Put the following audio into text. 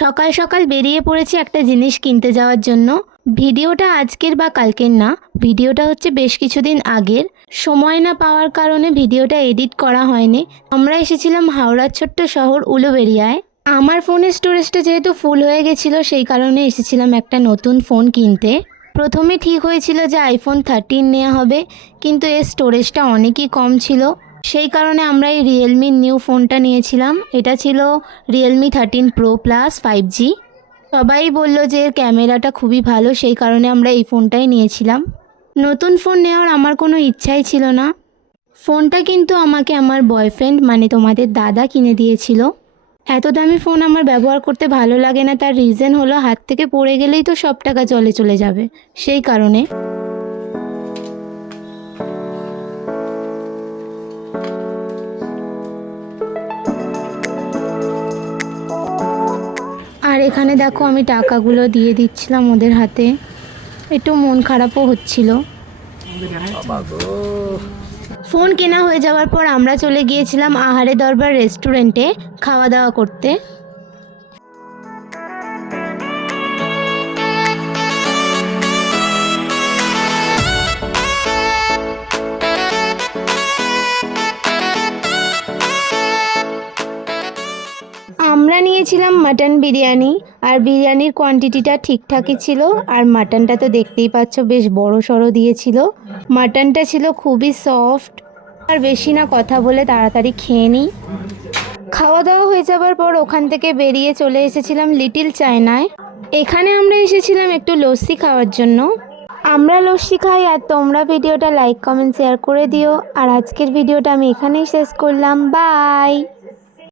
সকাল সকাল বেরিয়ে পড়েছি একটা জিনিস কিনতে যাওয়ার জন্য। ভিডিওটা আজকের বা কালকের না, ভিডিওটা হচ্ছে বেশ কিছুদিন আগের। সময় না পাওয়ার কারণে ভিডিওটা এডিট করা হয়নি। আমরা এসেছিলাম হাওড়ার ছোট্ট শহর উলুবেড়িয়ায়। আমার ফোনের স্টোরেজটা যেহেতু ফুল হয়ে গেছিলো, সেই কারণে এসেছিলাম একটা নতুন ফোন কিনতে। প্রথমে ঠিক হয়েছিল যে আইফোন 13 নেওয়া হবে, কিন্তু এর স্টোরেজটা অনেকই কম ছিল। সেই কারণে আমরা এই রিয়েলমির নিউ ফোনটা নিয়েছিলাম। এটা ছিল রিয়েলমি 13 প্রো প্লাস 5G। সবাই বলল যে এর ক্যামেরাটা খুবই ভালো, সেই কারণে আমরা এই ফোনটাই নিয়েছিলাম। নতুন ফোন নেওয়ার আমার কোনো ইচ্ছাই ছিল না। ফোনটা কিন্তু আমাকে আমার বয়ফ্রেন্ড মানে তোমাদের দাদা কিনে দিয়েছিল। এত দামি ফোন আমার ব্যবহার করতে ভালো লাগে না, তার রিজন হলো হাত থেকে পড়ে গেলেই তো সব টাকা চলে যাবে, সেই কারণে। আর এখানে দেখো আমি টাকাগুলো দিয়ে দিচ্ছিলাম ওদের হাতে। একটু মন খারাপও হচ্ছিল। ফোন কেনা হয়ে যাওয়ার পর আমরা চলে গিয়েছিলাম আহারে দরবার রেস্টুরেন্টে খাওয়া দাওয়া করতে। আমরা নিয়েছিলাম মাটন বিরিয়ানি, আর বিরিয়ানির কোয়ান্টিটিটা ঠিকঠাকই ছিল। আর মাটনটা তো দেখতেই পাচ্ছ বেশ বড় সড়ো দিয়েছিল। মাটনটা ছিল খুবই সফট। আর বেশি না কথা বলে তাড়াতাড়ি খেয়ে নিই। খাওয়া দাওয়া হয়ে যাবার পর ওখান থেকে বেরিয়ে চলে এসেছিলাম লিটল চায়নায়। এখানে আমরা এসেছিলাম একটু লস্যি খাওয়ার জন্য। আমরা লস্যি খাই, আর তোমরা ভিডিওটা লাইক কমেন্ট শেয়ার করে দিও। আর আজকের ভিডিওটা আমি এখানেই শেষ করলাম। বাই।